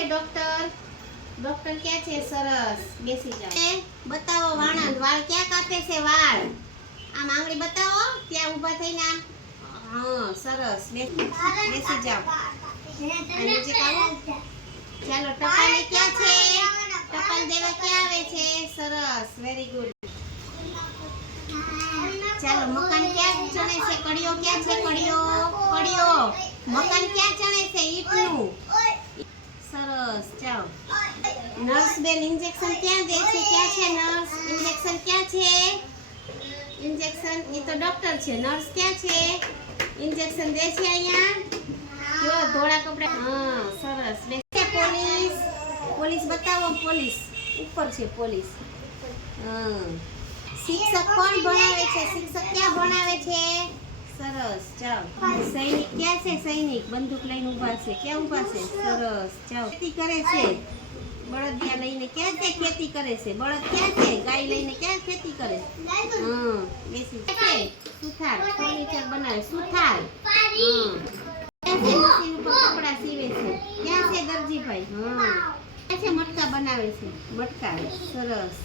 છે, doctor? Doctor ક્યાં છે? સરસ. બેસી જાઓ. બતાવો, વાણંદ. વાળ ક્યાં કાપે છે, વાળ? આમ આંગળી બતાવો, ત્યાં ઊભા થઈને આમ. હા, સરસ. બેસી જાઓ. નીચે કાઢો. ચાલો, ટપાલી ક્યાં છે? ટપાલ દેવા ક્યાં આવે છે? સરસ. વેરી ગુડ ચાલો, મકાન ક્યાં ચણે છે? કડીઓ ક્યાં છે? કડીઓ કડીઓ મકાન ક્યાં ચણે છે? ઈંટનું. સરસ ચાલો નર્સ બેન ઇન્જેક્શન ક્યાં દે છે? ક્યાં છે નર્સ? ઇન્જેક્શન ક્યાં છે? ઇન્જેક્શન એ તો ડોક્ટર છે. નર્સ ક્યાં છે? ઇન્જેક્શન દે છે અહીંયા? જો, ધોળા કપડા. હા, સરસ. બેસે પોલીસ? પોલીસ બતાવો, પોલીસ. ઉપર છે પોલીસ. હા. શિક્ષક કોણ ભણાવે છે? શિક્ષક ક્યાં ભણાવે છે? સરસ ચાલ. સૈનિક ક્યાં છે સૈનિક? બંદૂક લઈને ઊભા છે. ક્યાં ઊભા છે? સરસ ચાલ. ખેતી કરે છે. બળદિયા લઈને ક્યાં છે? ખેતી કરે છે. બળદ ક્યાં છે? ગાય લઈને ક્યાં ખેતી કરે? હમ બેસી સુથાર ફર્નિચર બનાવે. સુથાર. મશીન ઉપર કપડાં સીવે છે. ક્યાં છે દરજીભાઈ? હા ક્યાં છે? મટકા બનાવે છે. મટકા. સરસ.